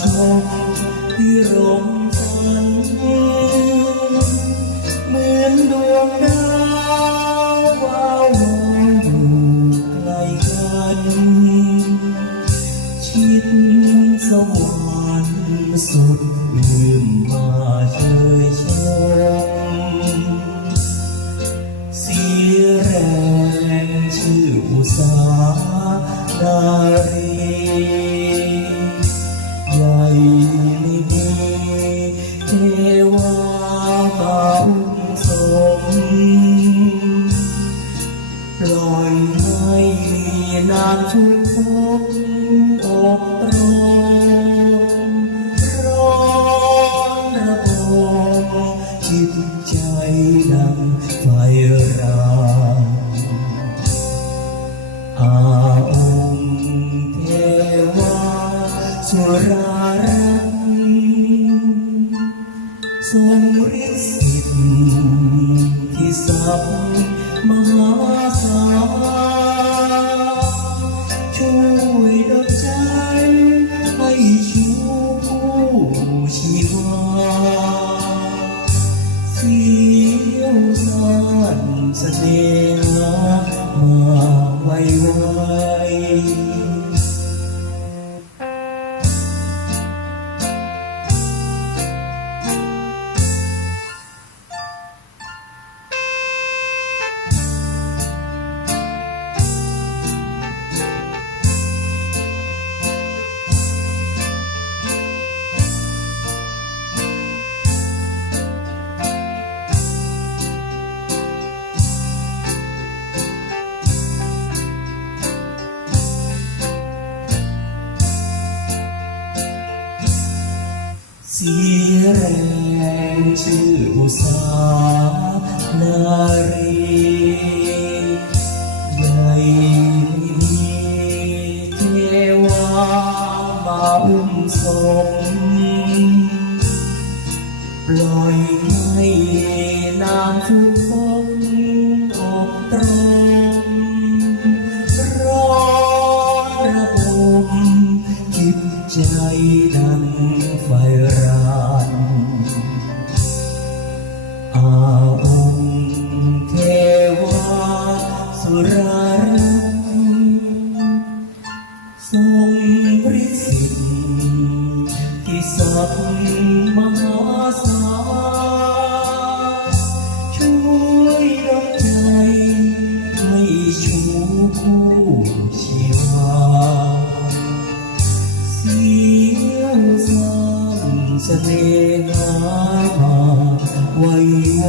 ชมที่ร่มฝันเหมือนดวงดาววาวอยู่ไกลกันชิดสวรรค์สุดลืมมาเฉยชมเสียแรงชื่ออุสาหารี จึงบอกตรงร้อนรบมคิดใจดำไฟรามอาองเทวาสุรารันทรงฤทธิ์ที่สัมมหาสา น่หามาไว้ไว สีแรงชื่ออุสานารีใหญ่มีเทวามาอุ้มสมปล่อยให้นางทุกคนอกตรมร้อนระบมจิตใจไดังไฟ รารัตน์ทรงฤทธิ์สิ่งที่สัพมหาศาลช่วยดลใจให้ชูคู่ชีวาเสียวซ่านเสน่หามาไวไว